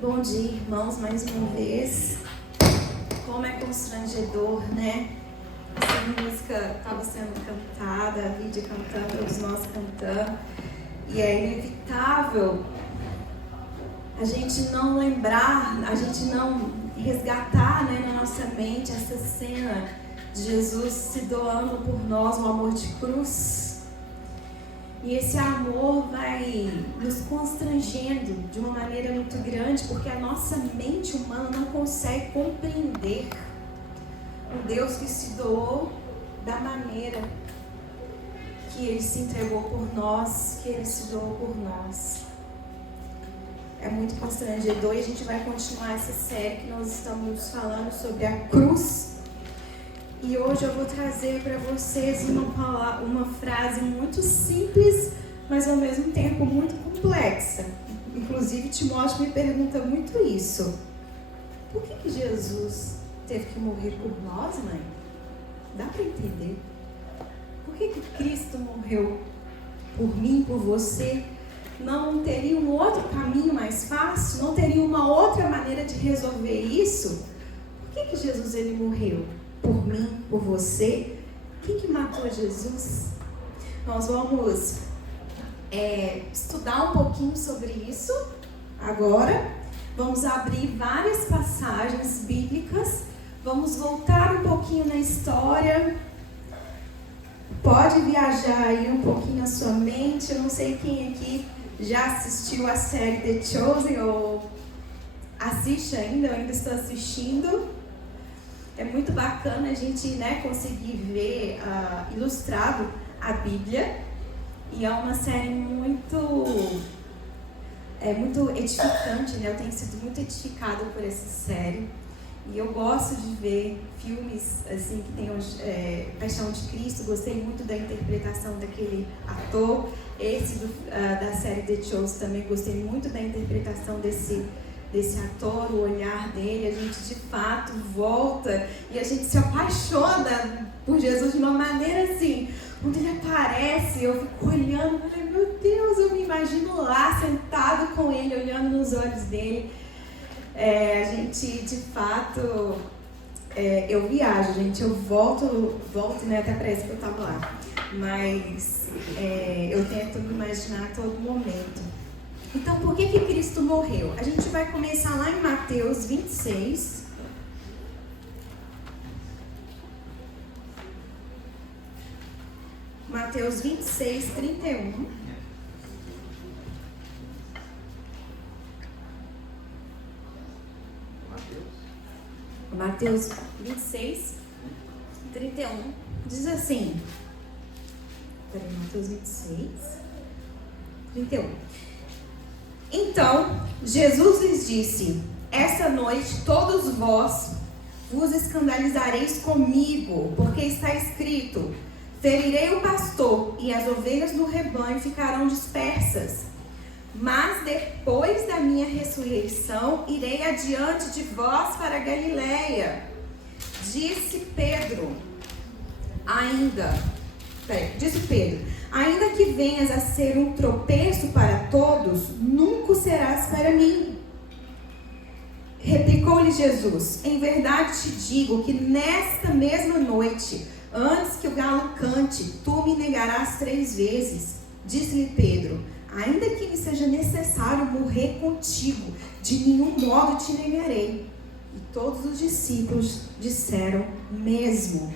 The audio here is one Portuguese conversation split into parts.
Bom dia, irmãos, mais uma vez. Como é constrangedor, né? Essa música estava sendo cantada, a Lídia cantando, todos nós cantando. E é inevitável a gente não lembrar, a gente não resgatar, né, na nossa mente essa cena de Jesus se doando por nós, o amor de cruz. E esse amor vai nos constrangendo de uma maneira muito grande, porque a nossa mente humana não consegue compreender um Deus que se doou da maneira que Ele se entregou por nós, que Ele se doou por nós. É muito constrangedor, e a gente vai continuar essa série que nós estamos falando sobre a cruz. E hoje eu vou trazer para vocês uma frase muito simples, mas ao mesmo tempo muito complexa. Inclusive, Timóteo me pergunta muito isso. Por que Jesus teve que morrer por nós, mãe? Dá para entender? Por que Cristo morreu por mim, por você? Não teria um outro caminho mais fácil? Não teria uma outra maneira de resolver isso? Por que Jesus ele morreu? Por mim, por você? Quem que matou Jesus? Nós vamos estudar um pouquinho sobre isso agora. Vamos abrir várias passagens bíblicas. Vamos voltar um pouquinho na história. Pode viajar aí um pouquinho a sua mente. Eu não sei quem aqui já assistiu a série The Chosen ou assiste ainda, eu ainda estou assistindo. É muito bacana a gente, né, conseguir ver ilustrado a Bíblia. E é uma série muito edificante, né? Eu tenho sido muito edificada por essa série. E eu gosto de ver filmes assim que tenham Paixão de Cristo. Gostei muito da interpretação daquele ator. Esse da série The Chosen também gostei muito da interpretação desse ator, o olhar dele. A gente de fato volta e a gente se apaixona por Jesus de uma maneira assim. Quando ele aparece, eu fico olhando e falei, meu Deus, eu me imagino lá sentado com ele, olhando nos olhos dele. A gente de fato, eu viajo, gente, eu volto, né, até parece que eu estava lá, mas eu tento me imaginar a todo momento. Então, por que Cristo morreu? A gente vai começar lá em Mateus 26. Mateus 26, 31. Mateus 26, 31. Diz assim. Mateus 26, 31. Então, Jesus lhes disse: esta noite todos vós vos escandalizareis comigo, porque está escrito: ferirei o pastor, e as ovelhas do rebanho ficarão dispersas. Mas depois da minha ressurreição, irei adiante de vós para a Galileia. Disse Pedro, ainda que venhas a ser um tropeço para todos, nunca serás para mim. Replicou-lhe Jesus: em verdade te digo que nesta mesma noite, antes que o galo cante, tu me negarás 3 vezes. Disse-lhe Pedro: ainda que me seja necessário morrer contigo, de nenhum modo te negarei. E todos os discípulos disseram o mesmo.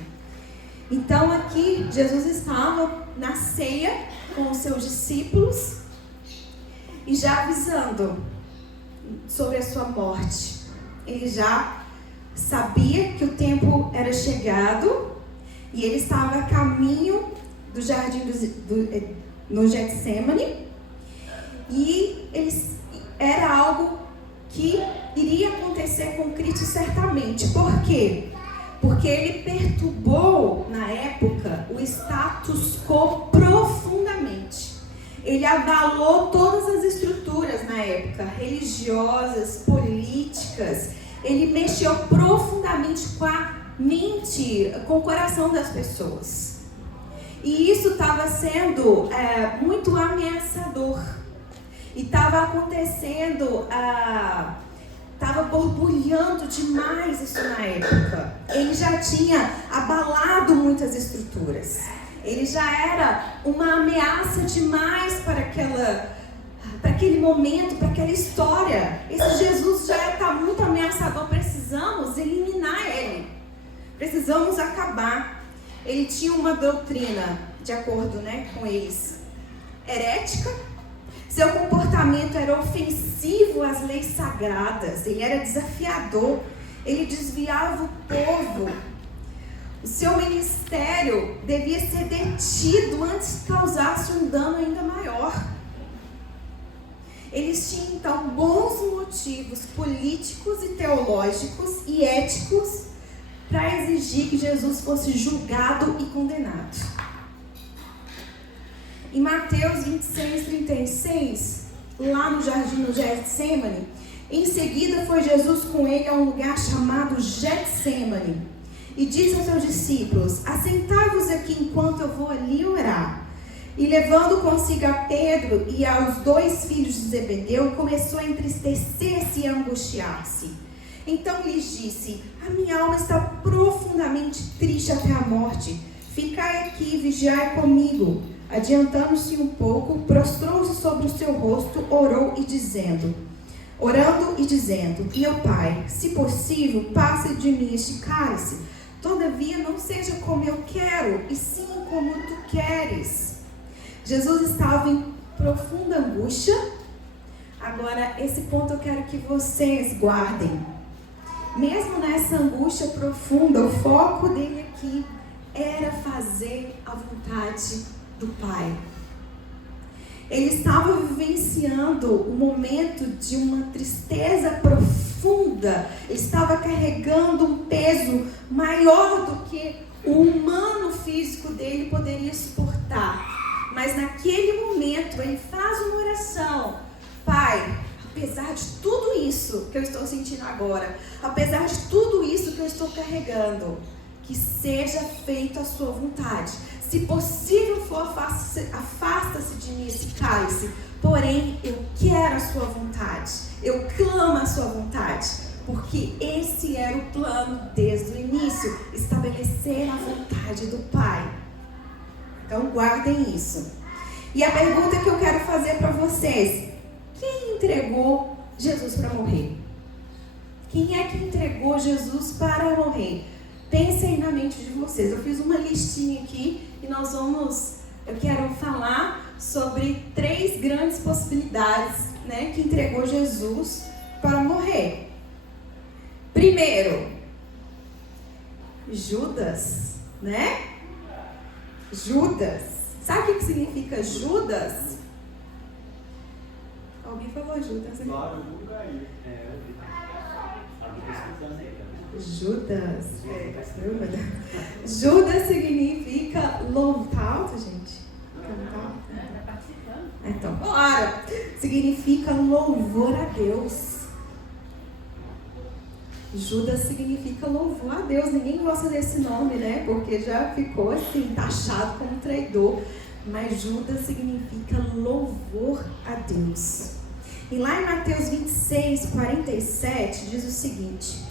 Então aqui Jesus estava na ceia com os seus discípulos e já avisando sobre a sua morte. Ele já sabia que o tempo era chegado e ele estava a caminho do jardim no Getsemane, e era algo que iria acontecer com Cristo certamente. Por quê? Porque ele perturbou, na época, o status quo profundamente. Ele abalou todas as estruturas na época, religiosas, políticas. Ele mexeu profundamente com a mente, com o coração das pessoas. E isso estava sendo muito ameaçador. E estava acontecendo Estava borbulhando demais isso na época. Ele já tinha abalado muitas estruturas. Ele já era uma ameaça demais para aquele momento, para aquela história. Esse Jesus já está muito ameaçador. Precisamos eliminar ele. Precisamos acabar. Ele tinha uma doutrina, de acordo, com eles, herética. Seu comportamento era ofensivo às leis sagradas. Ele era desafiador. Ele desviava o povo. O seu ministério devia ser detido antes que causasse um dano ainda maior. Eles tinham, então, bons motivos políticos e teológicos e éticos para exigir que Jesus fosse julgado e condenado. Em Mateus 26:36, lá no jardim do Getsemane, em seguida foi Jesus com ele a um lugar chamado Getsemane e disse aos seus discípulos: assentai-vos aqui enquanto eu vou ali orar. E levando consigo a Pedro e aos 2 filhos de Zebedeu, começou a entristecer-se e a angustiar-se. Então lhes disse: a minha alma está profundamente triste até a morte. Ficai aqui e vigiai comigo. Adiantando-se um pouco, prostrou-se sobre o seu rosto, orando e dizendo: meu Pai, se possível, passe de mim este cálice. Todavia não seja como eu quero, e sim como tu queres. Jesus estava em profunda angústia. Agora, esse ponto eu quero que vocês guardem. Mesmo nessa angústia profunda, o foco dele aqui era fazer a vontade do Pai. Ele estava vivenciando um momento de uma tristeza profunda. Ele estava carregando um peso maior do que o humano físico dele poderia suportar. Mas naquele momento ele faz uma oração: Pai, apesar de tudo isso que eu estou sentindo agora, apesar de tudo isso que eu estou carregando, que seja feita a sua vontade. Se possível for, afasta-se de mim esse cálice. Porém, eu quero a sua vontade. Eu clamo a sua vontade. Porque esse era o plano desde o início. Estabelecer a vontade do Pai. Então, guardem isso. E a pergunta que eu quero fazer para vocês: quem entregou Jesus para morrer? Quem é que entregou Jesus para morrer? Pensem na mente de vocês. Eu fiz uma listinha aqui e eu quero falar sobre 3 grandes possibilidades, que entregou Jesus para morrer. Primeiro, Judas, Judas. Sabe o que significa Judas? Alguém falou Judas? Claro, eu nunca ia. Judas. Judas significa louvo. Tá alto, gente? Tá participando? Então, claro. Significa louvor a Deus. Judas significa louvor a Deus. Ninguém gosta desse nome, porque já ficou assim, taxado como traidor. Mas Judas significa louvor a Deus. E lá em Mateus 26:47 diz o seguinte: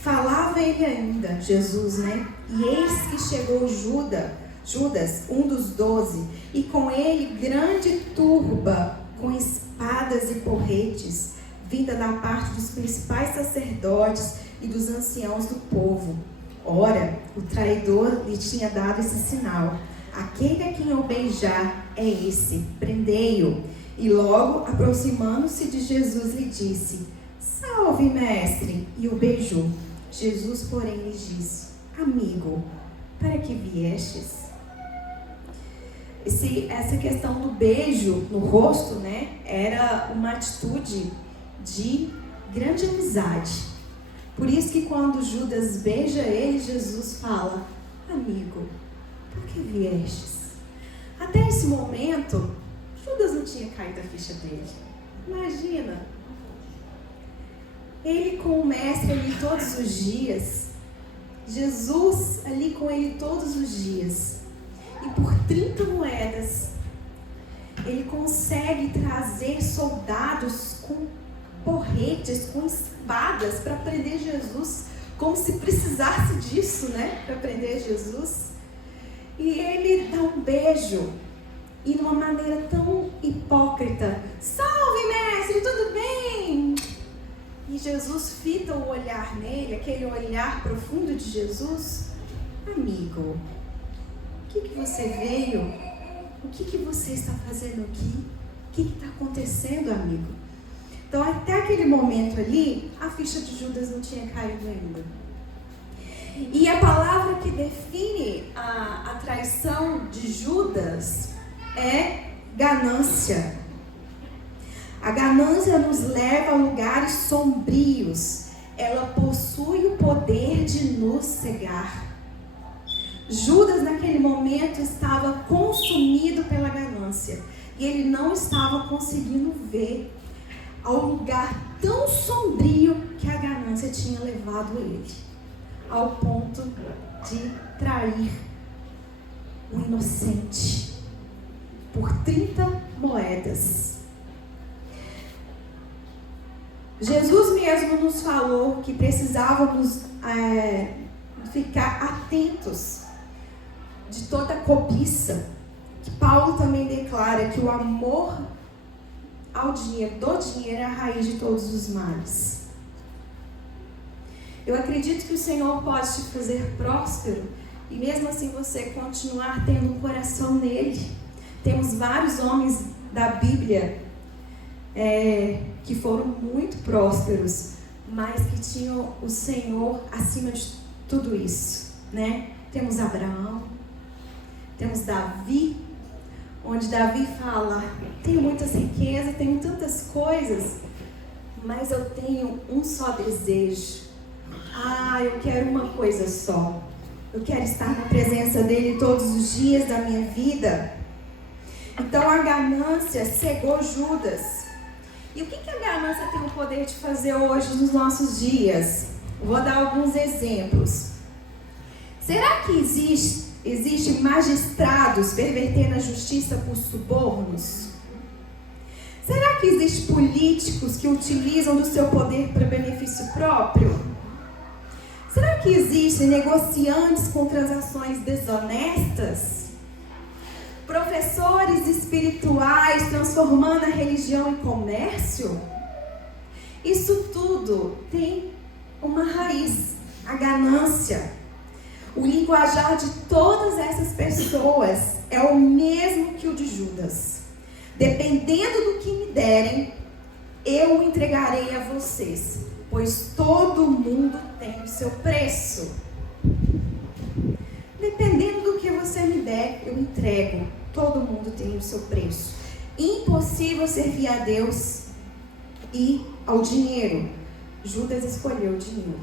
falava ele ainda, Jesus, e eis que chegou Judas, um dos 12, e com ele grande turba, com espadas e porretes, vinda da parte dos principais sacerdotes e dos anciãos do povo. Ora, o traidor lhe tinha dado esse sinal: aquele a quem eu beijar é esse, prendei-o. E logo, aproximando-se de Jesus, lhe disse: salve, mestre, e o beijou. Jesus, porém, lhe disse: amigo, para que viestes? Essa questão do beijo no rosto, era uma atitude de grande amizade. Por isso que quando Judas beija ele, Jesus fala: amigo, por que viestes? Até esse momento, Judas não tinha caído a ficha dele. Imagina, ele com o mestre ali todos os dias, Jesus ali com ele todos os dias, e por 30 moedas, ele consegue trazer soldados com porretes, com espadas para prender Jesus, como se precisasse disso, né, para prender Jesus. E ele dá um beijo, e de uma maneira tão hipócrita: salve, mestre, tudo bem? E Jesus fita o olhar nele, aquele olhar profundo de Jesus: amigo, o que você veio? O que você está fazendo aqui? O que está acontecendo, amigo? Então, até aquele momento ali, a ficha de Judas não tinha caído ainda. E a palavra que define a traição de Judas é ganância. A ganância nos leva a lugares sombrios. Ela possui o poder de nos cegar. Judas, naquele momento, estava consumido pela ganância. E ele não estava conseguindo ver ao lugar tão sombrio que a ganância tinha levado ele, ao ponto de trair o inocente por 30 moedas. Jesus mesmo nos falou que precisávamos ficar atentos de toda cobiça. Que Paulo também declara que o amor ao dinheiro, do dinheiro, é a raiz de todos os males. Eu acredito que o Senhor pode te fazer próspero e mesmo assim você continuar tendo um coração nele. Temos vários homens da Bíblia que foram muito prósperos, mas que tinham o Senhor acima de tudo isso, né? Temos Abraão, temos Davi, onde Davi fala: tenho muitas riquezas, tenho tantas coisas, mas eu tenho um só desejo. Eu quero uma coisa só. Eu quero estar na presença dele todos os dias da minha vida. Então a ganância cegou Judas. E o que a ganância tem o poder de fazer hoje nos nossos dias? Eu vou dar alguns exemplos. Será que existe magistrados pervertendo a justiça por subornos? Será que existem políticos que utilizam do seu poder para benefício próprio? Será que existem negociantes com transações desonestas? Professores espirituais transformando a religião em comércio? Isso tudo tem uma raiz, a ganância. O linguajar de todas essas pessoas é o mesmo que o de Judas. Dependendo do que me derem, eu o entregarei a vocês, pois todo mundo tem o seu preço. Dependendo do que você me der, eu entrego. Todo mundo tem o seu preço. Impossível servir a Deus e ao dinheiro. Judas escolheu o dinheiro.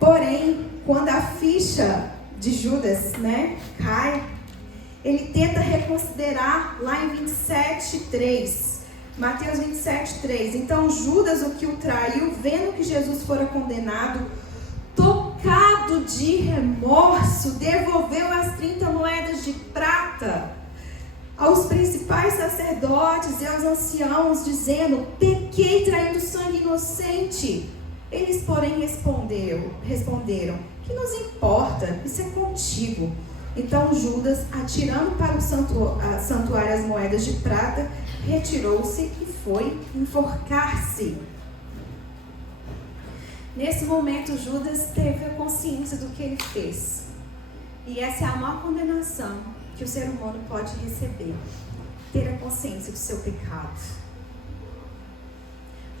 Porém, quando a ficha de Judas, cai, ele tenta reconsiderar lá em 27:3. Mateus 27:3. Então Judas, o que o traiu, vendo que Jesus fora condenado, tocado de remorso, devolveu as 30 moedas de prata aos principais sacerdotes e aos anciãos, dizendo: pequei traindo sangue inocente. Eles, porém, responderam: que nos importa? Isso é contigo. Então Judas, atirando para o santuário as moedas de prata, retirou-se e foi enforcar-se. Nesse momento, Judas teve a consciência do que ele fez. E essa é a maior condenação que o ser humano pode receber: ter a consciência do seu pecado.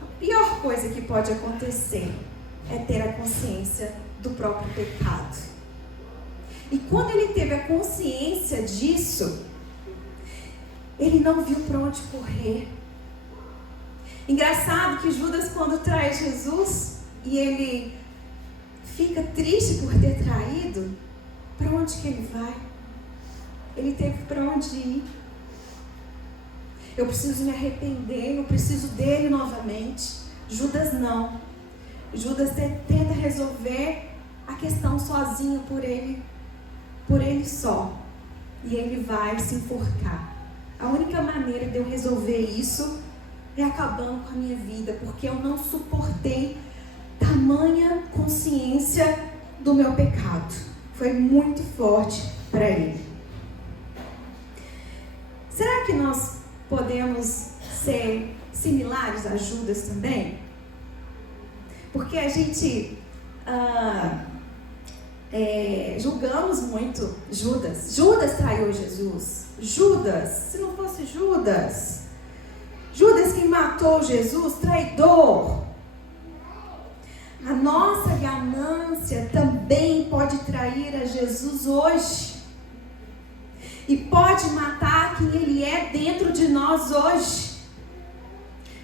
A pior coisa que pode acontecer é ter a consciência do próprio pecado. E quando ele teve a consciência disso, ele não viu para onde correr. Engraçado que Judas, quando trai Jesus, e ele fica triste por ter traído, para onde que ele vai? Ele teve para onde ir. Eu preciso me arrepender, eu preciso dele novamente. Judas não. Judas tenta resolver a questão sozinho por ele só. E ele vai se enforcar. A única maneira de eu resolver isso acabando com a minha vida, porque eu não suportei tamanha consciência do meu pecado. Foi muito forte para ele. Será que nós podemos ser similares a Judas também? Porque a gente julgamos muito Judas. Judas traiu Jesus. Judas, se não fosse Judas quem matou Jesus, traidor. A nossa ganância também pode trair a Jesus hoje. E pode matar quem Ele é dentro de nós hoje.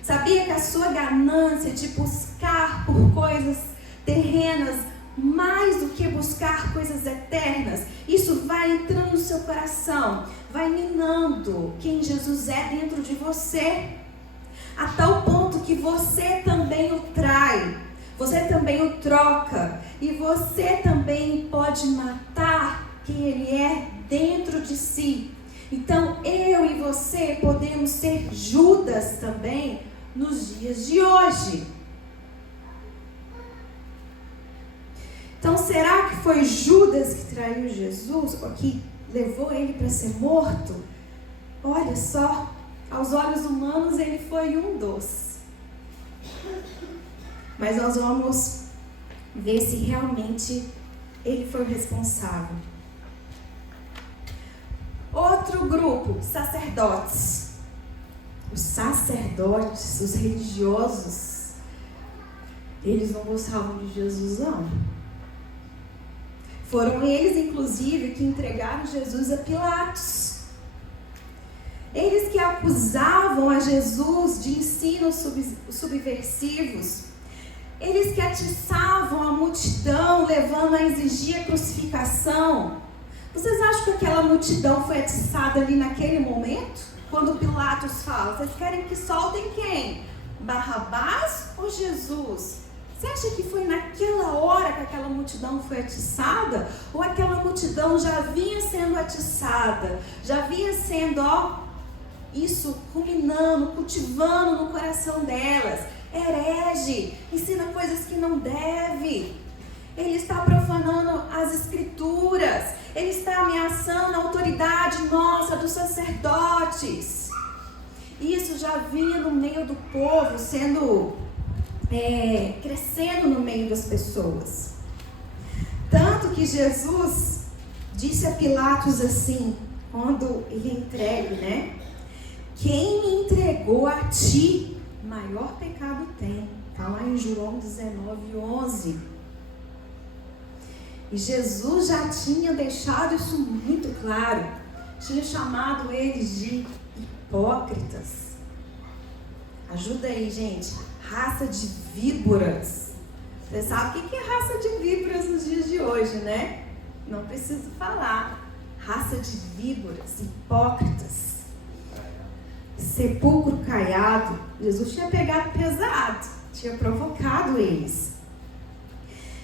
Sabia que a sua ganância de buscar por coisas terrenas mais do que buscar coisas eternas, isso vai entrando no seu coração, vai minando quem Jesus é dentro de você, a tal ponto que você também o trai, você também o troca, e você também pode matar quem Ele é dentro de si. Então eu e você podemos ser Judas também nos dias de hoje. Então será que foi Judas que traiu Jesus, ou que levou ele para ser morto? Olha só, aos olhos humanos ele foi um dos. Mas nós vamos ver se realmente ele foi o responsável. Outro grupo, sacerdotes. Os sacerdotes, os religiosos, eles não gostavam de Jesus, não. Foram eles, inclusive, que entregaram Jesus a Pilatos. Eles que acusavam a Jesus de ensinos subversivos. Eles que atiçavam a multidão, levando a exigir a crucificação. Vocês acham que aquela multidão foi atiçada ali naquele momento? Quando Pilatos fala, vocês querem que soltem quem? Barrabás ou Jesus? Você acha que foi naquela hora que aquela multidão foi atiçada? Ou aquela multidão já vinha sendo atiçada? Já vinha sendo, isso ruminando, cultivando no coração delas. Herege, ensina coisas que não deve. Ele está profanando as escrituras. Ele está ameaçando a autoridade nossa, dos sacerdotes. Isso já vinha no meio do povo, crescendo no meio das pessoas. Tanto que Jesus disse a Pilatos assim, quando ele entregue, né? Quem me entregou a ti, maior pecado tem. Está lá em João 19:11. E Jesus já tinha deixado isso muito claro. Tinha chamado eles de hipócritas. Ajuda aí, gente. Raça de víboras. Você sabe o que é raça de víboras nos dias de hoje, né? Não preciso falar. Raça de víboras, hipócritas. Sepulcro caiado. Jesus tinha pegado pesado. Tinha provocado eles.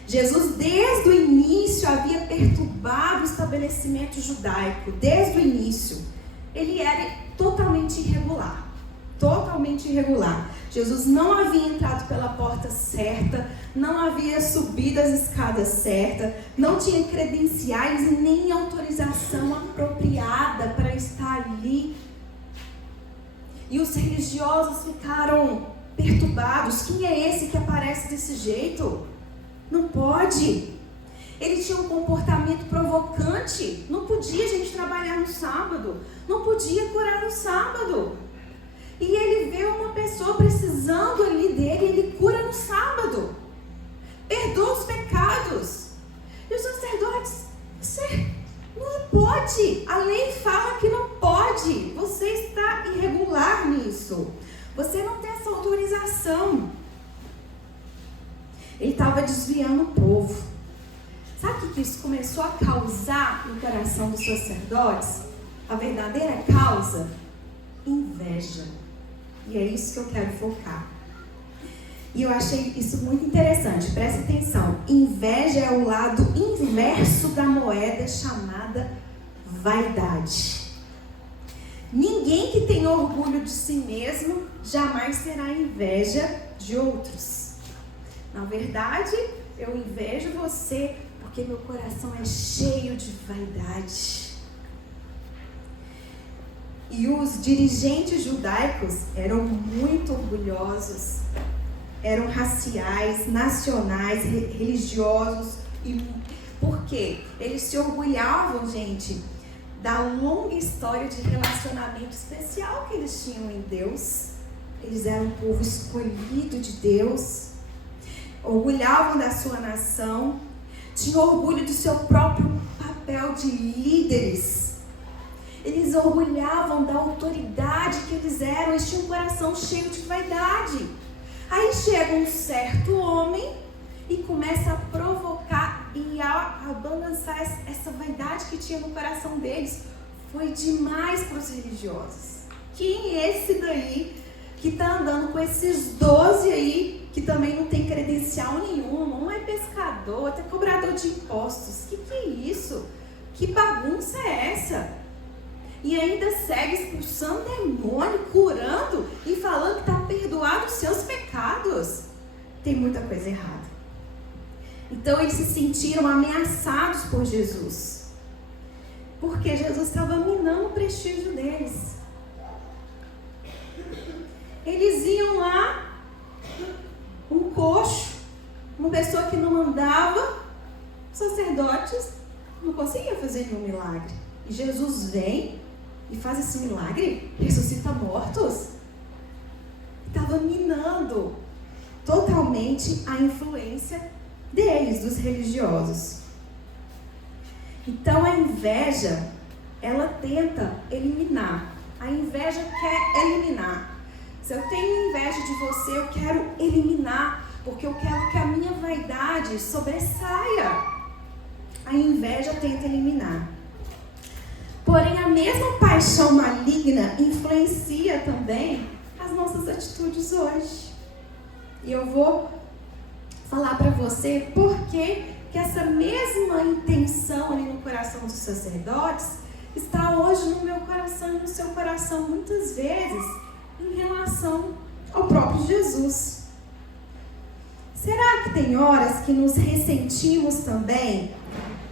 Jesus, desde o início, havia perturbado o estabelecimento judaico. Desde o início. Ele era totalmente irregular. Totalmente irregular. Jesus não havia entrado pela porta certa, não havia subido as escadas certas, não tinha credenciais e nem autorização apropriada para estar ali. E os religiosos ficaram perturbados. Quem é esse que aparece desse jeito? Não pode. Ele tinha um comportamento provocante. Não podia a gente trabalhar no sábado. Não podia curar no sábado. E ele vê uma pessoa precisando ali dele, ele cura no sábado. Perdoa os pecados. E os sacerdotes, você não pode. A lei fala que não pode. Você está irregular nisso. Você não tem essa autorização. Ele estava desviando o povo. Sabe o que isso começou a causar no coração dos sacerdotes? A verdadeira causa? Inveja. E é isso que eu quero focar. E eu achei isso muito interessante. Presta atenção. Inveja é o lado inverso da moeda chamada vaidade. Ninguém que tem orgulho de si mesmo, jamais terá inveja de outros. Na verdade, eu invejo você porque meu coração é cheio de vaidade. E os dirigentes judaicos eram muito orgulhosos, eram raciais, nacionais, religiosos. E por quê? Eles se orgulhavam, gente, da longa história de relacionamento especial que eles tinham em Deus. Eles eram um povo escolhido de Deus, orgulhavam da sua nação, tinham orgulho do seu próprio papel de líderes. Eles orgulhavam da autoridade que eles eram, eles tinham um coração cheio de vaidade. Aí chega um certo homem e começa a provocar e a balançar essa vaidade que tinha no coração deles. Foi demais para os religiosos. Quem é esse daí que está andando com esses 12 aí, que também não tem credencial nenhuma, um é pescador, outro é cobrador de impostos? Que é isso? Que bagunça é essa? E ainda segue expulsando demônio, curando e falando que está perdoado os seus pecados. Tem muita coisa errada. Então eles se sentiram ameaçados por Jesus, porque Jesus estava minando o prestígio deles. Eles iam lá, um coxo, uma pessoa que não andava, sacerdotes, não conseguia fazer nenhum milagre. E Jesus vem e faz esse milagre, ressuscita mortos. Estava minando totalmente a influência deles, dos religiosos. Então a inveja, ela tenta eliminar. A inveja quer eliminar. Se eu tenho inveja de você, eu quero eliminar, porque eu quero que a minha vaidade sobressaia. A inveja tenta eliminar. Porém, a mesma paixão maligna influencia também as nossas atitudes hoje. E eu vou falar para você por que essa mesma intenção ali no coração dos sacerdotes está hoje no meu coração e no seu coração, muitas vezes, em relação ao próprio Jesus. Será que tem horas que nos ressentimos também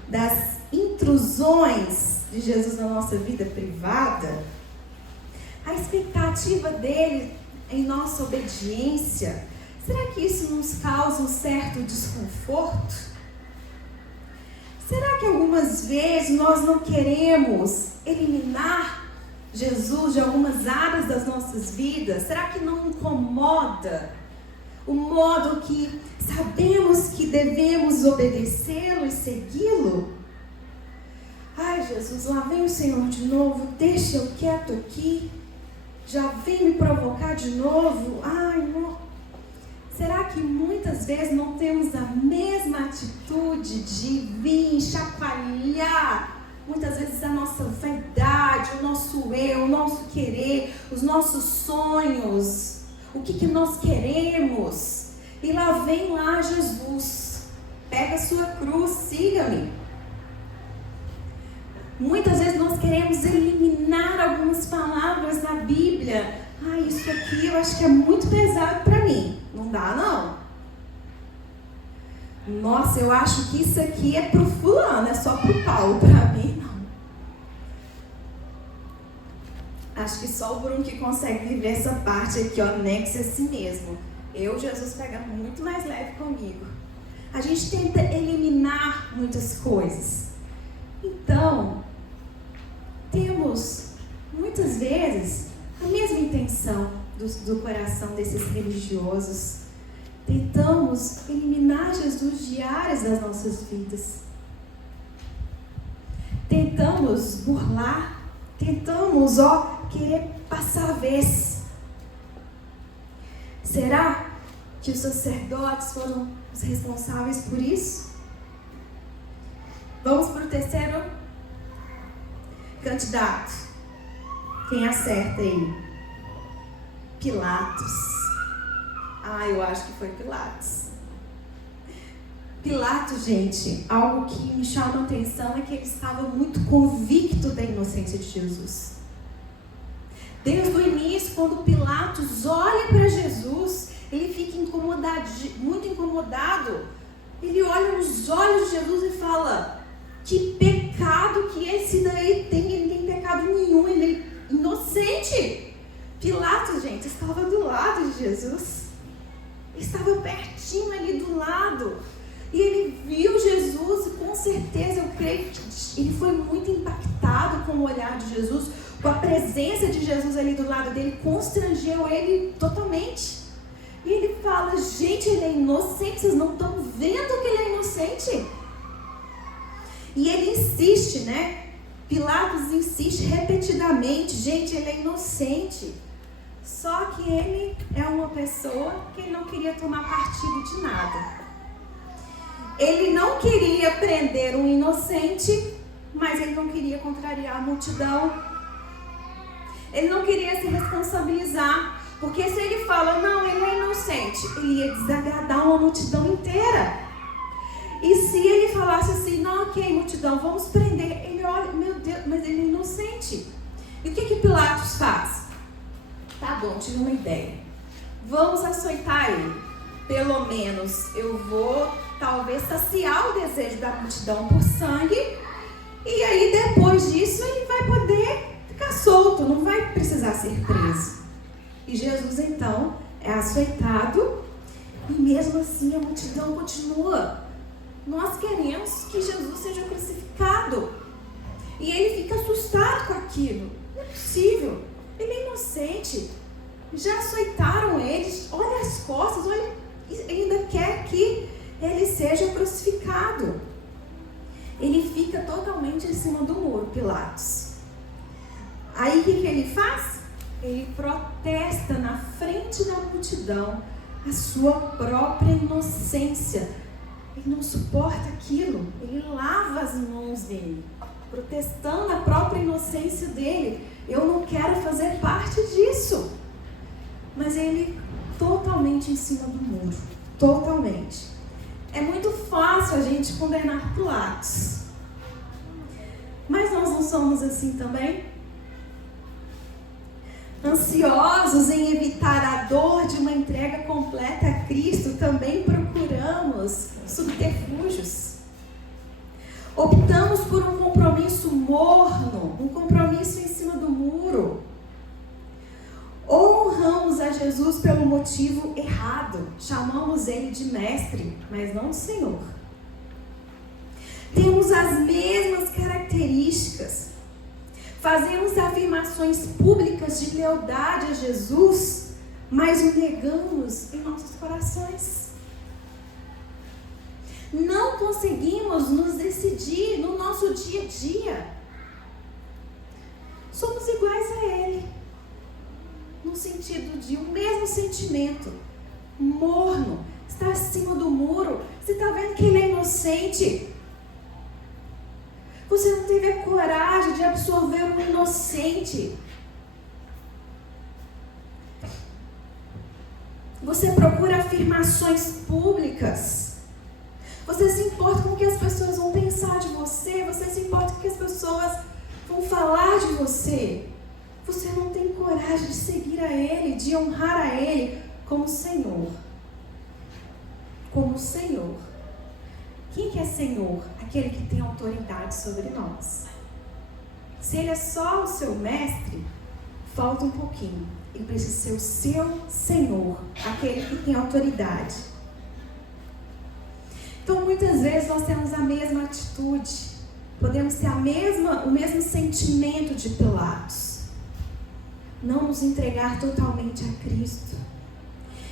das intrusões de Jesus na nossa vida privada? A expectativa dele em nossa obediência, será que isso nos causa um certo desconforto? Será que algumas vezes nós não queremos eliminar Jesus de algumas áreas das nossas vidas? Será que não incomoda o modo que sabemos que devemos obedecê-lo e segui-lo? Ai, Jesus, lá vem o Senhor de novo, deixa eu quieto aqui, já vem me provocar de novo. Ai, não. Será que muitas vezes não temos a mesma atitude de vir chacoalhar muitas vezes a nossa vaidade, o nosso eu, o nosso querer, os nossos sonhos, o que nós queremos? E lá vem lá Jesus, pega a sua cruz, siga-me. Muitas vezes nós queremos eliminar algumas palavras na Bíblia. Ah, isso aqui eu acho que é muito pesado para mim. Não dá, não. Nossa, eu acho que isso aqui é pro fulano, é só pro Paulo, para mim não. Acho que só o Bruno que consegue viver essa parte aqui, ó, nexe a si mesmo. Jesus pega muito mais leve comigo. A gente tenta eliminar muitas coisas. Então, temos muitas vezes a mesma intenção do coração desses religiosos. Tentamos eliminar Jesus de áreas das nossas vidas. Tentamos burlar, tentamos, querer passar a vez. Será que os sacerdotes foram os responsáveis por isso? Vamos para o terceiro candidato. Quem acerta aí? Pilatos. Eu acho que foi Pilatos. Pilatos, gente, algo que me chama a atenção é que ele estava muito convicto da inocência de Jesus. Desde o início, quando Pilatos olha muito incomodado, ele olha nos olhos de Jesus e fala: que pecado que esse daí tem? Ele não tem pecado nenhum, ele é inocente. Pilatos, gente, estava do lado de Jesus. Estava pertinho ali do lado. E ele viu Jesus e com certeza eu creio que ele foi muito impactado com o olhar de Jesus, com a presença de Jesus ali do lado dele, constrangeu ele totalmente. E ele fala: gente, ele é inocente, vocês não estão vendo que ele é inocente? E ele insiste, né? Pilatos insiste repetidamente: gente, ele é inocente. Só que ele é uma pessoa que ele não queria tomar partido de nada. Ele não queria prender um inocente, mas ele não queria contrariar a multidão. Ele não queria se responsabilizar, porque se ele fala: não, ele é inocente, ele ia desagradar uma multidão inteira. E se ele falasse assim: não, ok, multidão, vamos prender, ele olha: meu Deus, mas ele é inocente. E o que Pilatos faz? Tá bom, tive uma ideia. Vamos açoitar ele. Pelo menos eu vou talvez saciar o desejo da multidão por sangue. E aí depois disso ele vai poder ficar solto, não vai precisar ser preso. E Jesus então é açoitado. E mesmo assim a multidão continua: nós queremos que Jesus seja crucificado. E ele fica assustado com aquilo. Não é possível, ele é inocente. Já açoitaram ele, olha as costas, olha, ainda quer que ele seja crucificado. Ele fica totalmente em cima do muro, Pilatos. Aí o que ele faz? Ele protesta na frente da multidão a sua própria inocência. Ele não suporta aquilo. Ele lava as mãos dele, protestando a própria inocência dele. Eu não quero fazer parte disso. Mas ele totalmente em cima do muro. Totalmente. É muito fácil a gente condenar Pilatos. Mas nós não somos assim também? Ansiosos em evitar a dor de uma entrega completa a Cristo, também procuramos subterfúgios. Optamos por um compromisso morno, um compromisso em cima do muro. Ou honramos a Jesus pelo motivo errado, chamamos ele de mestre, mas não de Senhor. Temos as mesmas características, fazemos afirmações públicas de lealdade a Jesus, mas o negamos em nossos corações. Não conseguimos nos decidir no nosso dia a dia. Somos iguais a ele, no sentido de o mesmo sentimento, morno, está acima do muro. Você está vendo que ele é inocente? Você não teve a coragem de absorver um inocente. Você procura afirmações públicas. Você se importa com o que as pessoas vão pensar de você. Você se importa com o que as pessoas vão falar de você. Você não tem coragem de seguir a Ele, de honrar a Ele como Senhor. Como Senhor. Quem que é Senhor? Aquele que tem autoridade sobre nós. Se Ele é só o seu mestre, falta um pouquinho. Ele precisa ser o seu Senhor, aquele que tem autoridade. Então, muitas vezes nós temos a mesma atitude. Podemos ter o mesmo sentimento de Pilatos. Não nos entregar totalmente a Cristo.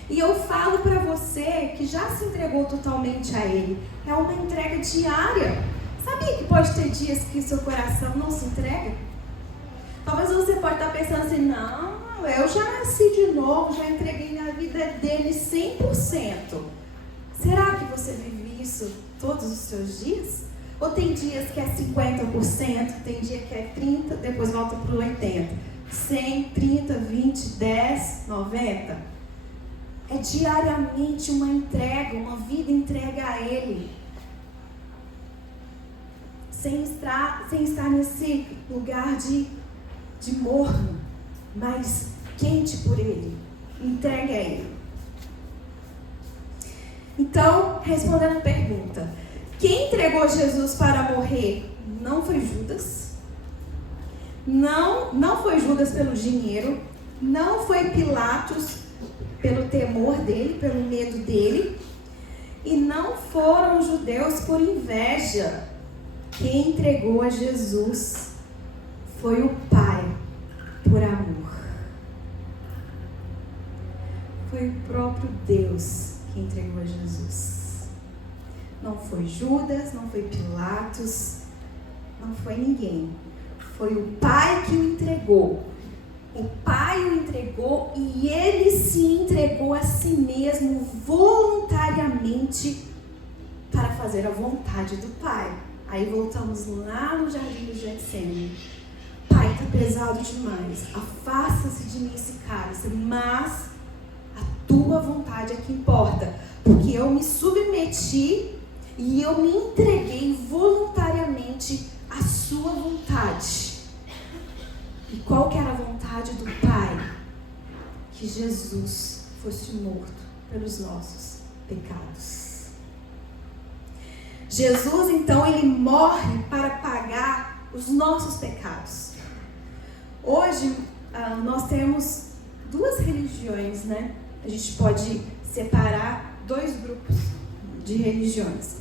E eu falo para você que já se entregou totalmente a Ele. É uma entrega diária. Sabia que pode ter dias que seu coração não se entrega? Talvez você pode estar pensando assim: não, eu já nasci de novo, já entreguei minha vida dele 100%. Será que você vive isso todos os seus dias? Ou tem dias que é 50%, tem dia que é 30%, depois volta para o 80%. 100, 30, 20, 10, 90. É diariamente uma entrega, uma vida entregue a Ele. Sem estar nesse lugar de morno, mas quente por Ele. Entregue a Ele. Então, respondendo a pergunta, quem entregou Jesus para morrer não foi Judas, não foi Judas pelo dinheiro, não foi Pilatos pelo temor dele, pelo medo dele, e não foram os judeus por inveja. Quem entregou a Jesus foi o Pai por amor. Foi o próprio Deus que entregou a Jesus. Não foi Judas, não foi Pilatos, não foi ninguém. Foi o Pai que o entregou. O Pai o entregou e ele se entregou a si mesmo voluntariamente para fazer a vontade do Pai. Aí voltamos lá no jardim do Getsemane. Pai, está pesado demais. Afasta-se de mim esse cálice, mas a tua vontade é que importa. Porque eu me submeti e eu me entreguei voluntariamente à sua vontade. E qual que era a vontade do Pai? Que Jesus fosse morto pelos nossos pecados. Jesus, então, ele morre para pagar os nossos pecados. Hoje, nós temos duas religiões, né? A gente pode separar dois grupos de religiões.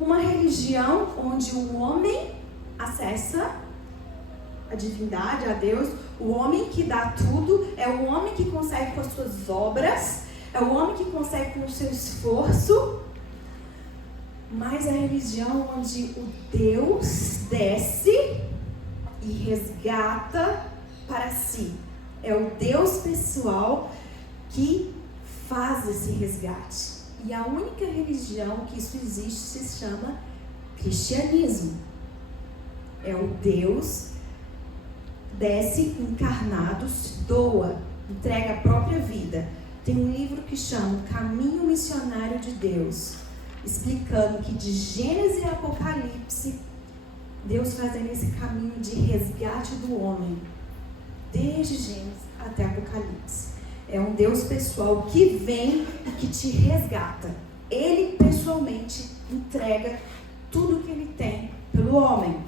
Uma religião onde o homem acessa a divindade, a Deus, o homem que dá tudo, é o homem que consegue com as suas obras, é o homem que consegue com o seu esforço, mas a religião onde o Deus desce e resgata para si. É o Deus pessoal que faz esse resgate. E a única religião que isso existe se chama cristianismo. É o Deus desce encarnado, se doa, entrega a própria vida. Tem um livro que chama Caminho Missionário de Deus, explicando que de Gênesis e Apocalipse, Deus fazendo esse caminho de resgate do homem, desde Gênesis até Apocalipse. É um Deus pessoal que vem e que te resgata. Ele pessoalmente entrega tudo que ele tem pelo homem.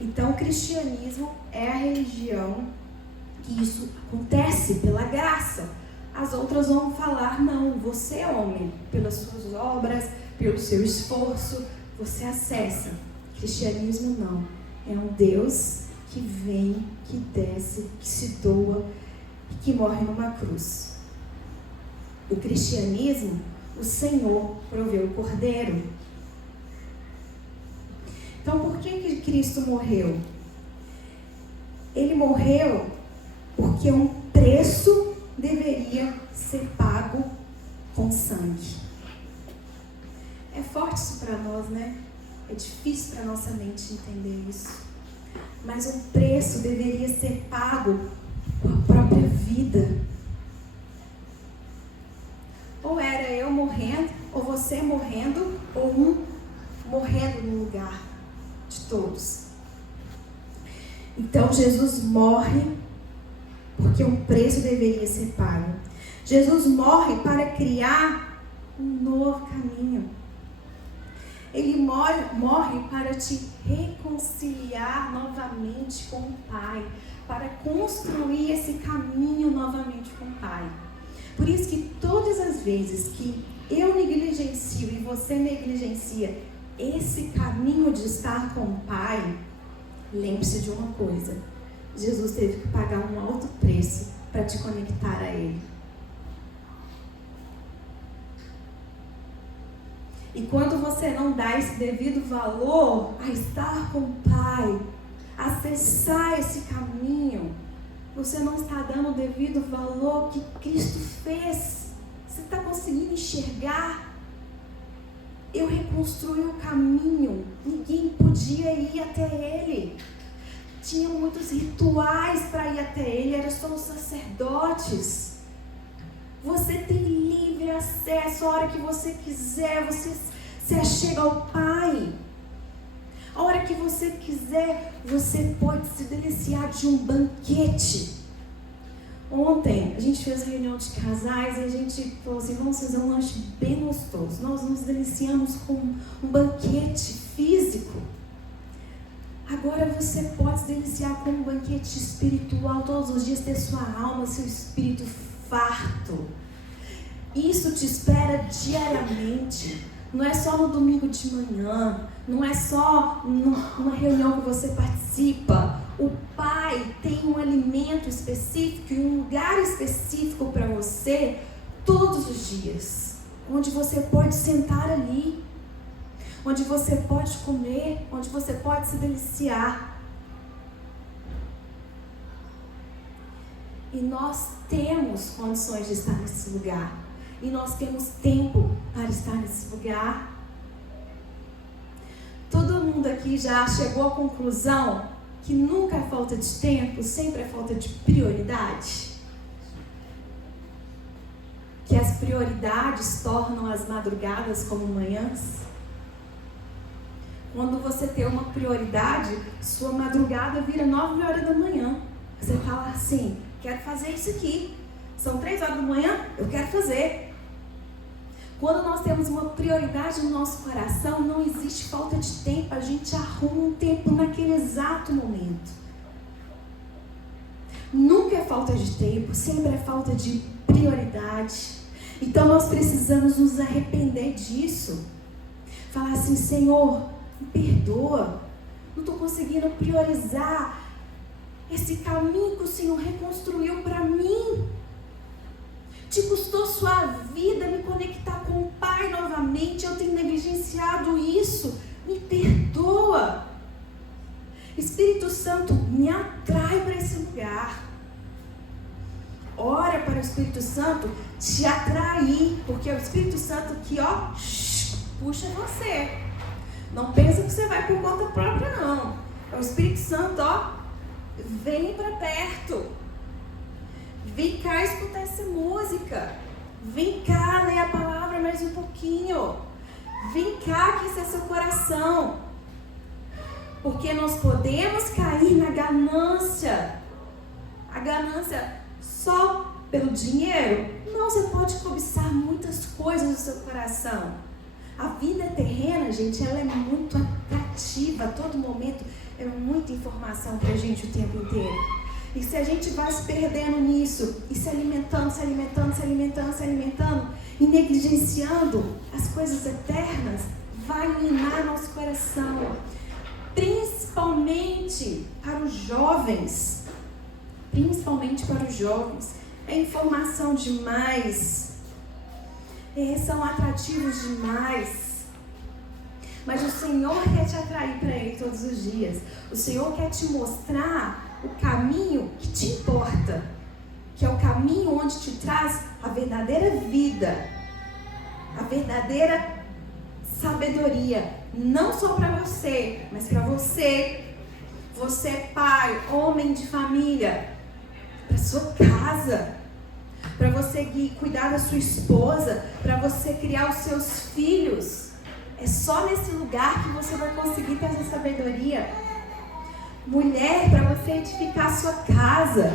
Então, o cristianismo é a religião que isso acontece pela graça. As outras vão falar, não, você é homem, pelas suas obras, pelo seu esforço, você acessa. Cristianismo não. É um Deus que vem, que desce, que se doa e que morre numa cruz. O cristianismo, o Senhor proveu o Cordeiro. Então, por que Cristo morreu? Ele morreu porque um preço deveria ser pago com sangue. É forte isso para nós, né? É difícil para nossa mente entender isso. Mas um preço deveria ser pago com a própria vida. Ou era eu morrendo, ou você morrendo, ou um morrendo no lugar de todos. Então Jesus morre porque um preço deveria ser pago. Jesus morre para criar um novo caminho. Ele morre para te reconciliar novamente com o Pai, para construir esse caminho novamente com o Pai. Por isso que todas as vezes que eu negligencio e você negligencia esse caminho de estar com o Pai, lembre-se de uma coisa: Jesus teve que pagar um alto preço para te conectar a Ele. E quando você não dá esse devido valor a estar com o Pai, a acessar esse caminho, você não está dando o devido valor que Cristo fez. Você está conseguindo enxergar? Eu reconstruí o caminho, ninguém podia ir até Ele. Tinha muitos rituais para ir até Ele, eram só os sacerdotes. Você tem livre acesso, a hora que você quiser, você se achega ao Pai. A hora que você quiser, você pode se deliciar de um banquete. Ontem a gente fez reunião de casais e a gente falou assim, vamos fazer um lanche bem gostoso. Nós nos deliciamos com um banquete físico. Agora você pode se deliciar com um banquete espiritual todos os dias, ter sua alma, seu espírito farto. Isso te espera diariamente. Não é só no domingo de manhã, não é só numa reunião que você participa. O Pai tem um alimento específico e um lugar específico para você todos os dias, onde você pode sentar ali, onde você pode comer, onde você pode se deliciar. E nós temos condições de estar nesse lugar. E nós temos tempo para estar nesse lugar. Todo mundo aqui já chegou à conclusão que nunca é falta de tempo, sempre é falta de prioridade? Que as prioridades tornam as madrugadas como manhãs? Quando você tem uma prioridade, sua madrugada vira 9 horas da manhã. Você fala assim, quero fazer isso aqui. São 3 horas da manhã, eu quero fazer. Quando nós temos uma prioridade no nosso coração, não existe falta de tempo, a gente arruma um tempo naquele exato momento. Nunca é falta de tempo, sempre é falta de prioridade. Então nós precisamos nos arrepender disso. Falar assim, Senhor, me perdoa, não estou conseguindo priorizar esse caminho que o Senhor reconstruiu para mim. Te custou sua vida me conectar com o Pai novamente, eu tenho negligenciado isso, me perdoa. Espírito Santo, me atrai para esse lugar. Ora para o Espírito Santo te atrair, porque é o Espírito Santo que, puxa você. Não pensa que você vai por conta própria, não. É o Espírito Santo, vem para perto. Vem cá escutar essa música. Vem cá ler a palavra mais um pouquinho. Vem cá aquecer seu coração. Porque nós podemos cair na ganância. A ganância só pelo dinheiro? Não, você pode cobiçar muitas coisas no seu coração. A vida terrena, gente, ela é muito atrativa. A todo momento é muita informação pra gente o tempo inteiro. E se a gente vai se perdendo nisso, e se alimentando, e negligenciando as coisas eternas, vai minar nosso coração. Principalmente para os jovens. É informação demais. São atrativos demais. Mas o Senhor quer te atrair para Ele todos os dias. O Senhor quer te mostrar o caminho que te importa, que é o caminho onde te traz a verdadeira vida, a verdadeira sabedoria, não só para você, mas para você. Você é pai, homem de família, para sua casa, para você cuidar da sua esposa, para você criar os seus filhos. É só nesse lugar que você vai conseguir ter essa sabedoria. Mulher, para você edificar a sua casa,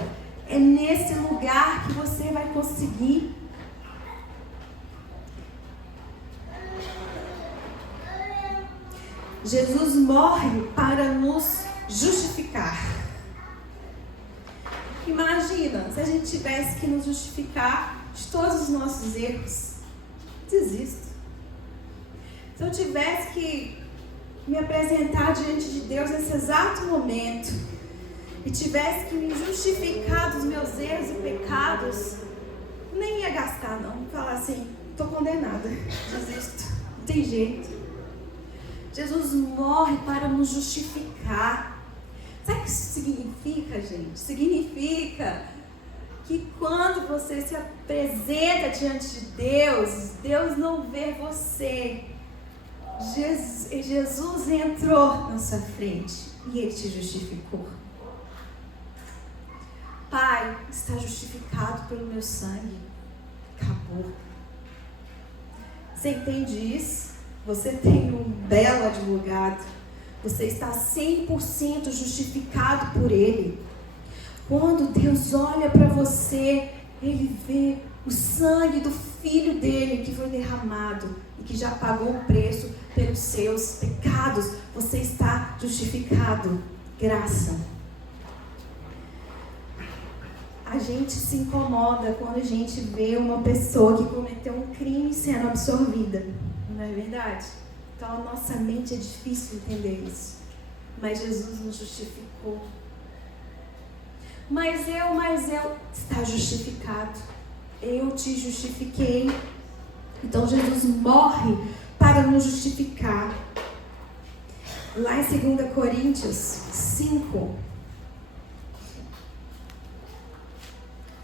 é nesse lugar que você vai conseguir. Jesus morre para nos justificar. Imagina, se a gente tivesse que nos justificar de todos os nossos erros. Desisto. Se eu tivesse que me apresentar diante de Deus nesse exato momento e tivesse que me justificar dos meus erros e pecados, nem ia gastar não, falar assim, estou condenada, desisto, não tem jeito. Jesus morre para nos justificar. Sabe o que isso significa, gente? Significa que quando você se apresenta diante de Deus, Deus não vê você. Jesus entrou na sua frente e Ele te justificou. Pai, está justificado pelo meu sangue. Acabou. Você entende isso? Você tem um belo advogado. Você está 100% justificado por Ele. Quando Deus olha para você, Ele vê o sangue do Filho dele que foi derramado e que já pagou o preço pelos seus pecados. Você está justificado. Graça. A gente se incomoda quando a gente vê uma pessoa que cometeu um crime sendo absorvida. Não é verdade? Então a nossa mente é difícil entender isso. Mas Jesus nos justificou. Mas eu, está justificado. Eu te justifiquei. Então Jesus morre para nos justificar. Lá em 2 Coríntios 5.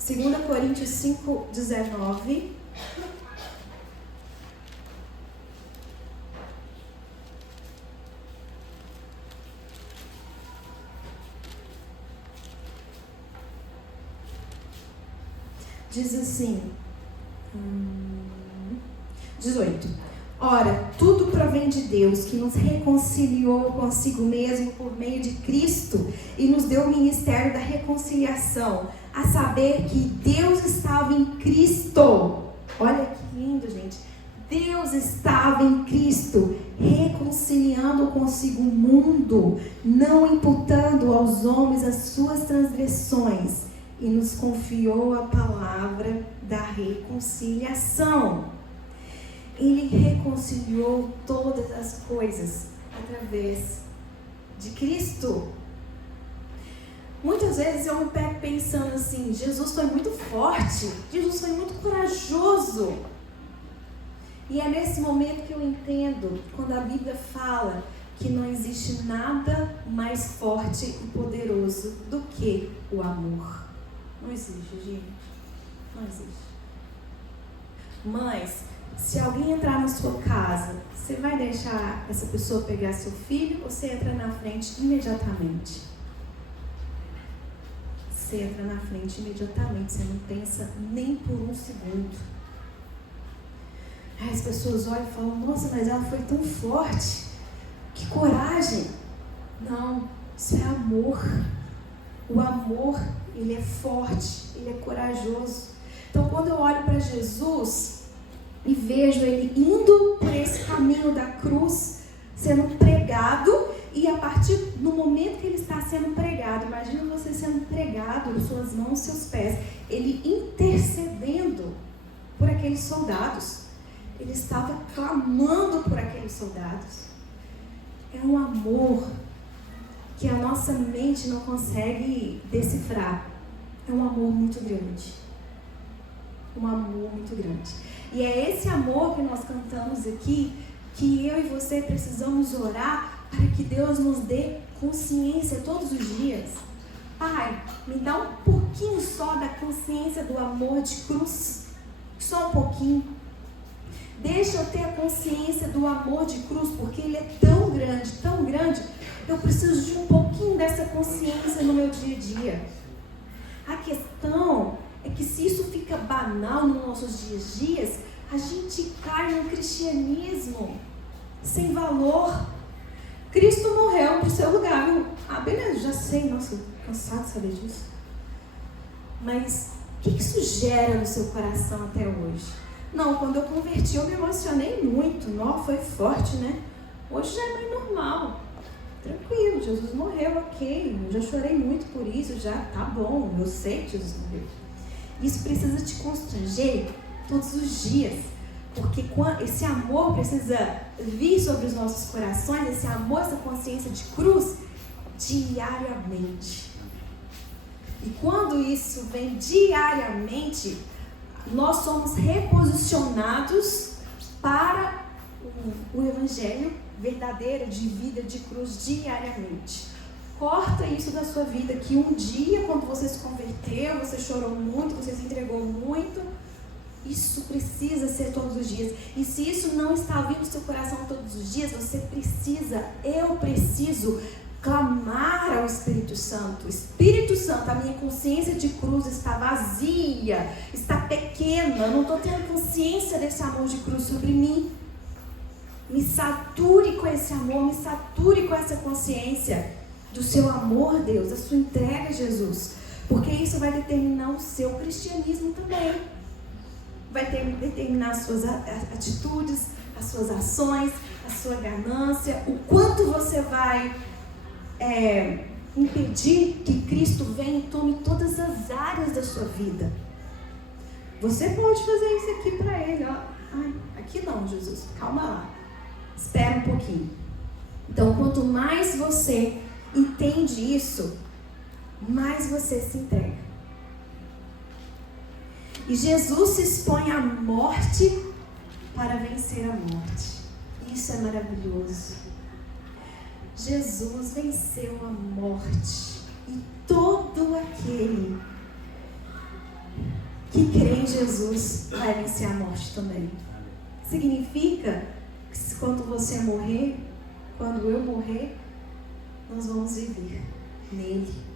2 Coríntios 5, 19. Diz assim, 18. Ora, tudo provém de Deus, que nos reconciliou consigo mesmo por meio de Cristo e nos deu o ministério da reconciliação, a saber que Deus estava em Cristo. Olha que lindo, gente. Deus estava em Cristo, reconciliando consigo o mundo, não imputando aos homens as suas transgressões, e nos confiou a palavra da reconciliação. Ele reconciliou todas as coisas através de Cristo. Muitas vezes eu me pego pensando assim, Jesus foi muito forte, Jesus foi muito corajoso. E é nesse momento que eu entendo, quando a Bíblia fala que não existe nada mais forte e poderoso do que o amor. Não existe, gente. Não existe. Mas, se alguém entrar na sua casa, você vai deixar essa pessoa pegar seu filho ou você entra na frente imediatamente? Você entra na frente imediatamente, você não pensa nem por um segundo. Aí as pessoas olham e falam, nossa, mas ela foi tão forte, que coragem. Não, isso é amor. O amor, ele é forte, ele é corajoso. Então quando eu olho para Jesus e vejo ele indo por esse caminho da cruz, sendo pregado, e a partir do momento que ele está sendo pregado, imagina você sendo pregado, suas mãos, seus pés, ele intercedendo por aqueles soldados. Ele estava clamando por aqueles soldados. É um amor que a nossa mente não consegue decifrar. É um amor muito grande. Um amor muito grande. E é esse amor que nós cantamos aqui, que eu e você precisamos orar para que Deus nos dê consciência todos os dias. Pai, me dá um pouquinho só da consciência do amor de cruz. Só um pouquinho. Deixa eu ter a consciência do amor de cruz, porque ele é tão grande, eu preciso de um pouquinho dessa consciência no meu dia a dia. A questão é que se isso fica banal nos nossos dias, a gente cai num cristianismo sem valor. Cristo morreu pro seu lugar, viu? Ah, beleza, já sei, nossa, cansado de saber disso. Mas o que isso gera no seu coração até hoje? Não, quando eu converti eu me emocionei muito. Não, foi forte, né? Hoje já é mais normal. Tranquilo, Jesus morreu, ok. Eu já chorei muito por isso, já tá bom. Eu sei que Jesus morreu. Isso precisa te constranger todos os dias. Porque esse amor precisa vir sobre os nossos corações, esse amor, essa consciência de cruz, diariamente. E quando isso vem diariamente, nós somos reposicionados para o Evangelho verdadeiro de vida de cruz diariamente. Corta isso da sua vida, que um dia, quando você se converteu, você chorou muito, você se entregou muito. Isso precisa ser todos os dias. E se isso não está vindo no seu coração todos os dias, eu preciso clamar ao Espírito Santo. Espírito Santo, a minha consciência de cruz está vazia, está pequena, eu não estou tendo consciência desse amor de cruz sobre mim. Me sature com esse amor, me sature com essa consciência do seu amor, Deus, da sua entrega, Jesus. Porque isso vai determinar o seu cristianismo também. Vai determinar as suas atitudes, as suas ações, a sua ganância, o quanto você vai impedir que Cristo venha e tome todas as áreas da sua vida. Você pode fazer isso aqui para Ele, ó. Ai, aqui não, Jesus, calma lá. Espera um pouquinho. Então, quanto mais você entende isso, mais você se entrega. E Jesus se expõe à morte para vencer a morte. Isso é maravilhoso. Jesus venceu a morte. E todo aquele que crê em Jesus vai vencer a morte também. Significa que quando você morrer, quando eu morrer, nós vamos viver nele.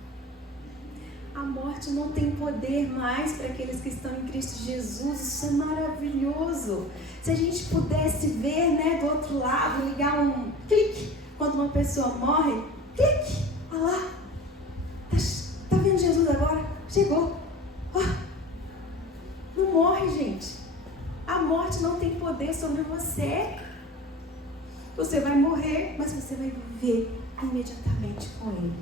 A morte não tem poder mais para aqueles que estão em Cristo Jesus. Isso é maravilhoso. Se a gente pudesse ver, né, do outro lado, ligar um clique, quando uma pessoa morre, clique, olha lá, tá vendo Jesus agora? Chegou. Não morre, gente. A morte não tem poder sobre você. Você vai morrer, mas você vai viver imediatamente com Ele.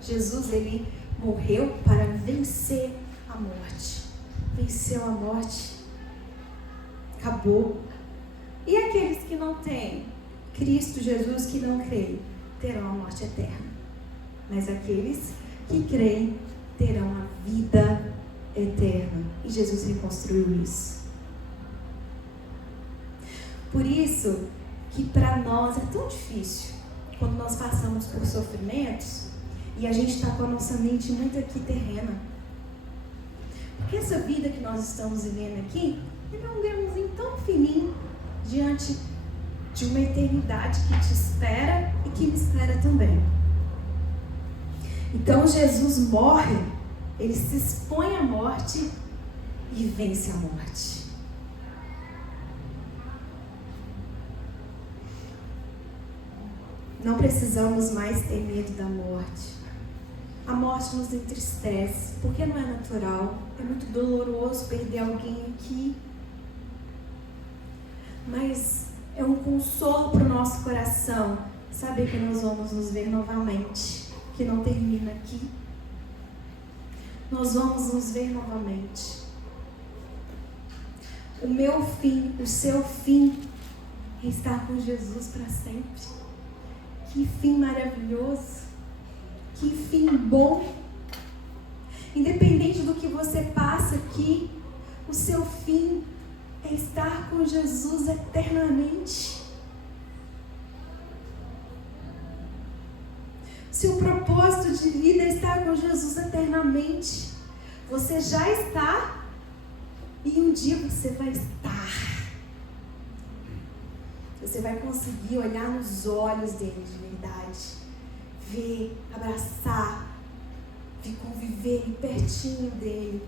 Jesus, Ele morreu para vencer a morte. Venceu a morte. Acabou. E aqueles que não têm Cristo Jesus, que não creem, terão a morte eterna. Mas aqueles que creem terão a vida eterna. E Jesus reconstruiu isso. Por isso que para nós é tão difícil, quando nós passamos por sofrimentos, e a gente está com a nossa mente muito aqui terrena. Porque essa vida que nós estamos vivendo aqui, é um grãozinho tão fininho diante de uma eternidade que te espera e que me espera também. Então Jesus morre, Ele se expõe à morte e vence a morte. Não precisamos mais ter medo da morte. A morte nos entristece, porque não é natural. É muito doloroso perder alguém aqui. Mas é um consolo para o nosso coração saber que nós vamos nos ver novamente, que não termina aqui. Nós vamos nos ver novamente. O meu fim, o seu fim, é estar com Jesus para sempre. Que fim maravilhoso, que fim bom. Independente do que você passa aqui, o seu fim é estar com Jesus eternamente. Seu propósito de vida é estar com Jesus eternamente. Você já está e um dia você vai estar. Você vai conseguir olhar nos olhos dele de verdade, ver, abraçar, vir conviver pertinho dele.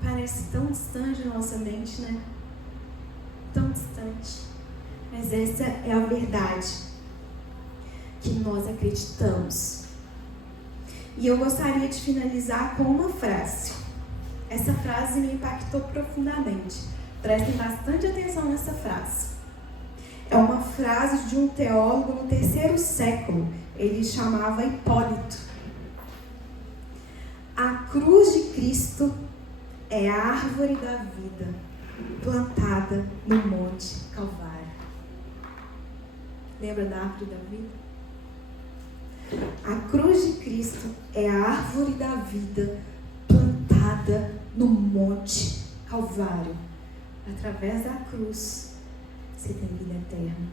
Parece tão distante na nossa mente, né? Tão distante. Mas essa é a verdade que nós acreditamos. E eu gostaria de finalizar com uma frase. Essa frase me impactou profundamente. Prestem bastante atenção nessa frase. É uma frase de um teólogo no 3º século. Ele chamava Hipólito. A cruz de Cristo é a árvore da vida, plantada no Monte Calvário. Lembra da árvore da vida? A cruz de Cristo é a árvore da vida, plantada no Monte Calvário. Através da cruz, você tem vida eterna.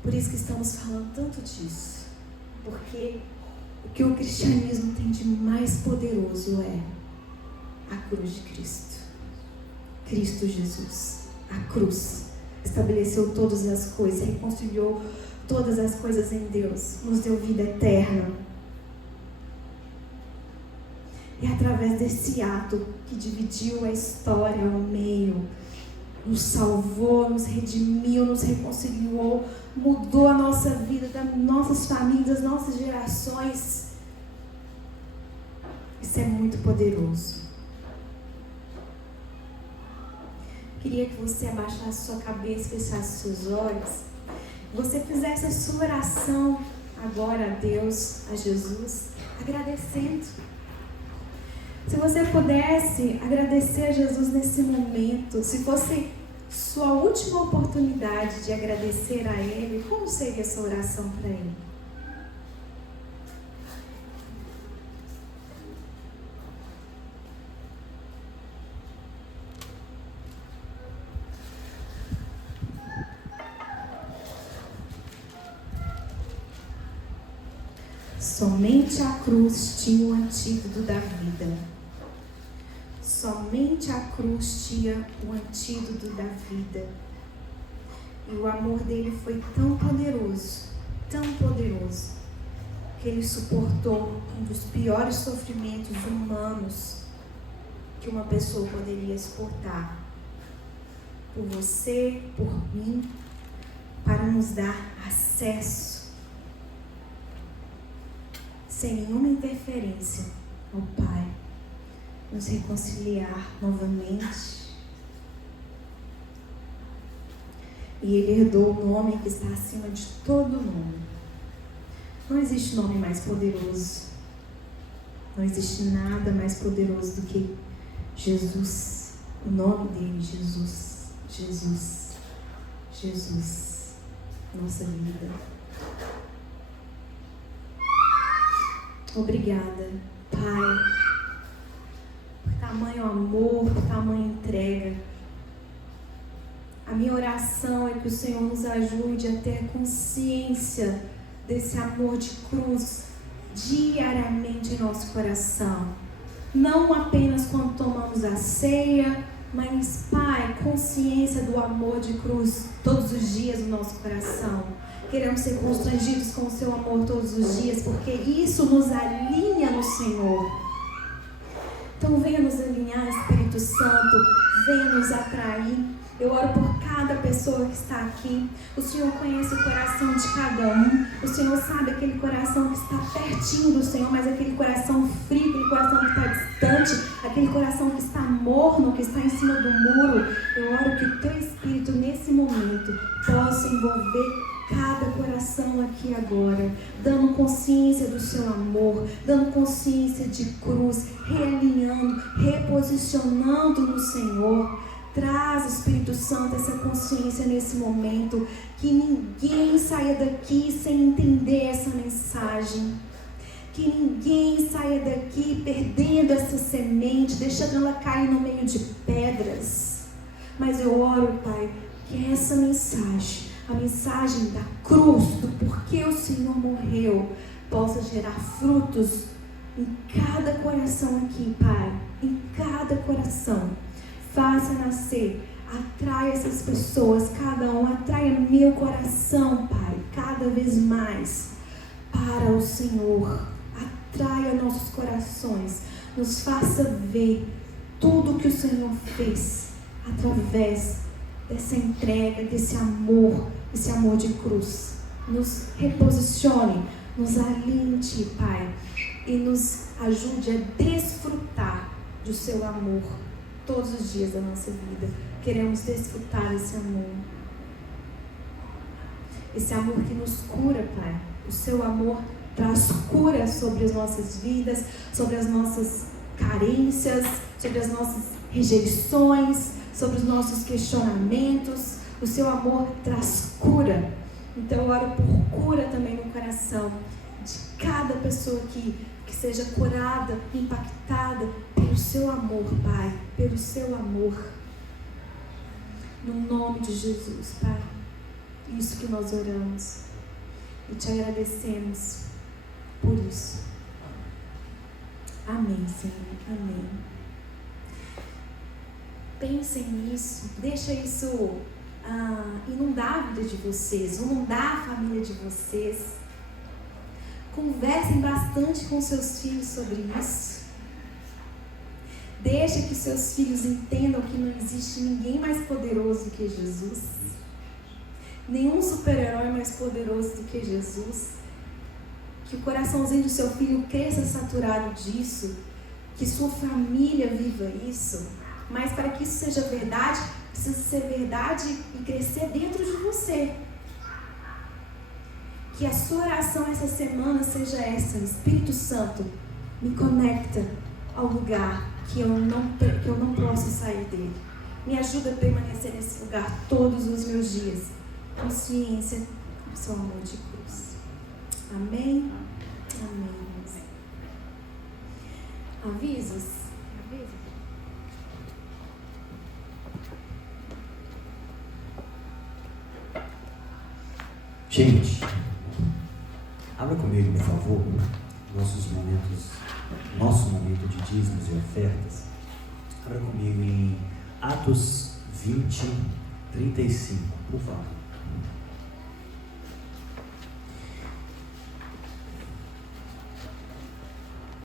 Por isso que estamos falando tanto disso. Porque o que o cristianismo tem de mais poderoso é a cruz de Cristo. Cristo Jesus. A cruz estabeleceu todas as coisas, reconciliou todas as coisas em Deus, nos deu vida eterna. E através desse ato que dividiu a história ao meio, nos salvou, nos redimiu, nos reconciliou, mudou a nossa vida, das nossas famílias, das nossas gerações. Isso é muito poderoso. Queria que você abaixasse sua cabeça, fechasse seus olhos. Você fizesse a sua oração agora a Deus, a Jesus, agradecendo. Se você pudesse agradecer a Jesus nesse momento, se fosse sua última oportunidade de agradecer a Ele, como seria essa oração para Ele? Somente a cruz tinha o antídoto da vida. Somente a cruz tinha o antídoto da vida. E o amor dele foi tão poderoso, que ele suportou um dos piores sofrimentos humanos que uma pessoa poderia suportar. Por você, por mim, para nos dar acesso sem nenhuma interferência ao Pai, nos reconciliar novamente. E Ele herdou o nome que está acima de todo nome. Não existe nome mais poderoso. Não existe nada mais poderoso do que Jesus. O nome dele, Jesus. Jesus. Jesus. Nossa vida. Obrigada, Pai, por tamanho amor, por tamanha entrega. A minha oração é que o Senhor nos ajude a ter consciência desse amor de cruz diariamente em nosso coração. Não apenas quando tomamos a ceia, mas, Pai, consciência do amor de cruz todos os dias no nosso coração. Queremos ser constrangidos com o seu amor todos os dias, porque isso nos alinha no Senhor. Então venha nos alinhar, Espírito Santo, venha nos atrair. Eu oro por cada pessoa que está aqui. O Senhor conhece o coração de cada um. O Senhor sabe aquele coração que está pertinho do Senhor, mas aquele coração frio, aquele coração que está distante, aquele coração que está morno, que está em cima do muro. Eu oro que o teu Espírito nesse momento possa envolver cada coração aqui agora, dando consciência do seu amor, dando consciência de cruz, realinhando, reposicionando no Senhor. Traz, Espírito Santo, essa consciência nesse momento, que ninguém saia daqui sem entender essa mensagem, que ninguém saia daqui perdendo essa semente, deixando ela cair no meio de pedras. Mas eu oro, Pai, que essa mensagem, a mensagem da cruz, do porquê o Senhor morreu, possa gerar frutos em cada coração aqui, Pai, em cada coração. Faça nascer, atraia essas pessoas, cada um, atraia meu coração, Pai, cada vez mais para o Senhor. Atraia nossos corações, nos faça ver tudo que o Senhor fez através dessa entrega, desse amor de cruz. Nos reposicione, nos alinhe, Pai, e nos ajude a desfrutar do seu amor todos os dias da nossa vida. Queremos desfrutar esse amor que nos cura, Pai. O seu amor traz cura sobre as nossas vidas, sobre as nossas carências, sobre as nossas rejeições, sobre os nossos questionamentos. O seu amor traz cura. Então eu oro por cura também no coração de cada pessoa aqui, que seja curada, impactada pelo seu amor, Pai, pelo seu amor. No nome de Jesus, Pai. Isso que nós oramos e te agradecemos por isso. Amém, Senhor. Amém. Pensem nisso, deixa isso inundar a vida de vocês, inundar a família de vocês. Conversem bastante com seus filhos sobre isso. Deixa que seus filhos entendam que não existe ninguém mais poderoso do que Jesus. Nenhum super-herói mais poderoso do que Jesus. Que o coraçãozinho do seu filho cresça saturado disso. Que sua família viva isso. Mas para que isso seja verdade, precisa ser verdade e crescer dentro de você. Que a sua oração essa semana seja essa: Espírito Santo, me conecta ao lugar que eu não posso sair dele. Me ajuda a permanecer nesse lugar todos os meus dias. Consciência do seu amor de cruz. Amém? Amém. Avisos? Gente, abra comigo, por favor, nosso momento de dízimos e ofertas. Abra comigo em Atos 20, 35, por favor.